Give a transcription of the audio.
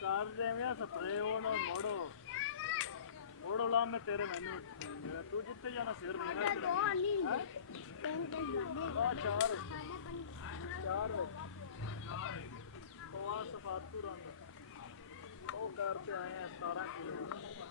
कर देवे स्प्रे मोड़ो मोड़ो ला मैं तेरे मैनू तू जितने जाना सिर मेरा चार चार सफातू रंग वो करते आए हैं 17 किलो